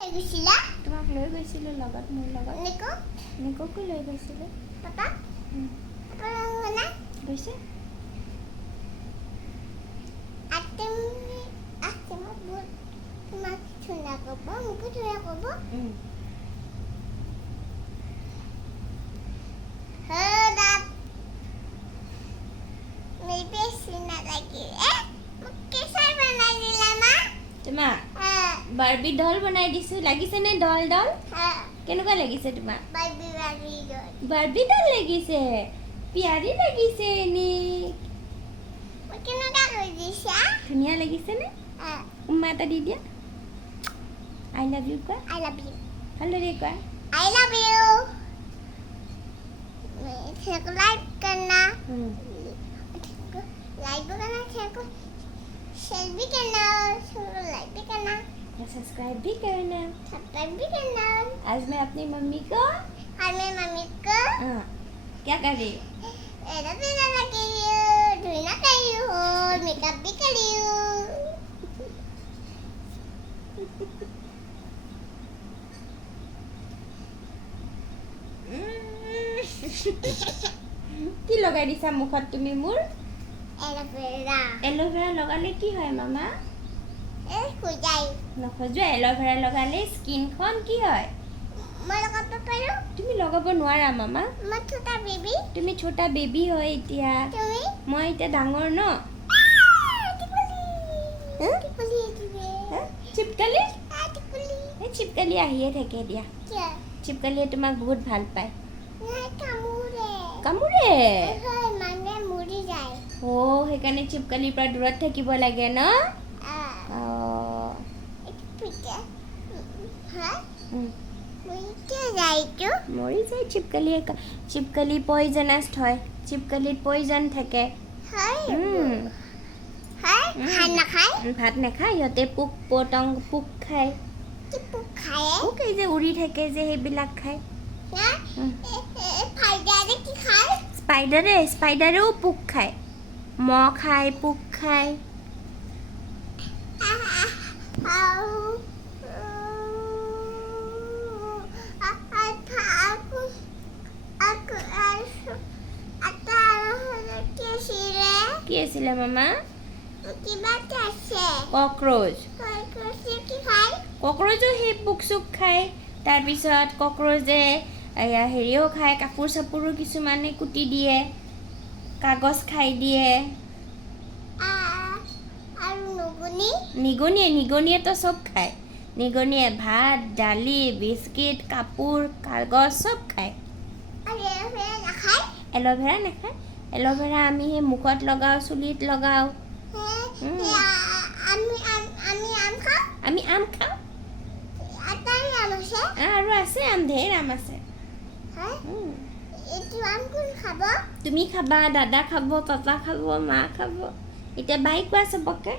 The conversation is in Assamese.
গৈছিলা তোমাক লৈ গৈছিলোঁ লগত মোৰ লগত নিককো লৈ গৈছিলোঁ পাপা পাপা না গৈছে আতেমি আতেমা বহুত তোমাক শুনা ক'ব মোকো শুনা ক'ব দাপ মেবি শুনা লাগি মোক কেসাৰ বনাই দিলা মা তোমাক বাৰ্বি ডল বনাই দিছোঁ লাগিছেনে ডল ডল কেনেকুৱা লাগিছে তোমাক বাৰ্বি ডল লাগিছে পিয়াৰী লাগিছে নি কেনেকুৱা কৰি দিছা ধুনীয়া লাগিছেনে উম্মা এটা দি দিয়া আই লাভ ইউ কোৱা I love you ভালদৰে কোৱা I love you like करना लाइक करना को शेयर भी करना लाइक भी करना सब्सक्राइब भी करना आज मैं अपनी मम्मी को और मैं मम्मी को क्या कर रही हूँ ऐसा ऐसा लगी धुना कर रही हूँ मेकअप भी कर रही हूँ কি লগাই দিছা মুখত তুমি মোৰ এলোভেৰা লগালে কি হয় মামা খুজাই নখজোৱা এলোভেৰা লগালে স্কিনখন কি হয় মই লগাব পাৰো তুমি লগাব নোৱাৰা মামা মই ছোটা বেবি তুমি ছোটা বেবি হয় এতিয়া তুমি মই এতিয়া ডাঙৰ ন চিপকালি চিপকালি আহিয়ে থাকে দিয়া চিপকালিয়ে তোমাক বহুত ভাল পায় কামুৰে মানে মৰি যায় সেইকাৰণে চিপকালিৰ পৰা দূৰত থাকিব লাগে ন মৰি যায় চিপকালি পয়জনাছ হয় চিপকালিত পয়জন থাকে ভাত নাখায় সিহঁতে পোক পতংগ পোক খায় পোক এই যে উৰি থাকে যে সেইবিলাক খায় স্পাইডাৰেও পোক খায় মহ খায় পোক খায় কি আছিলে মামা কক্ৰচো সেই পোক চোক খায় তাৰপিছত কক্ৰচে হেৰিও খায় কাপোৰ চাপোৰো কিছুমানে কুটি দিয়ে কাগজ খাই দিয়ে নিগনিয়েতো চব খায় নিগনিয়ে ভাত দালি বিস্কিট কাপোৰ কাগজ চব খায় এল'ভেৰা নাখায় এল'ভেৰা আমি সেই মুখত লগাওঁ চুলিত লগাওঁ আমি আম খাওঁ আৰু আছে আম ঢেৰ আম আছে তুমি খাবা দাদা খাব পাপা খাব মা খাব এতিয়া বাই কোৱা চবকে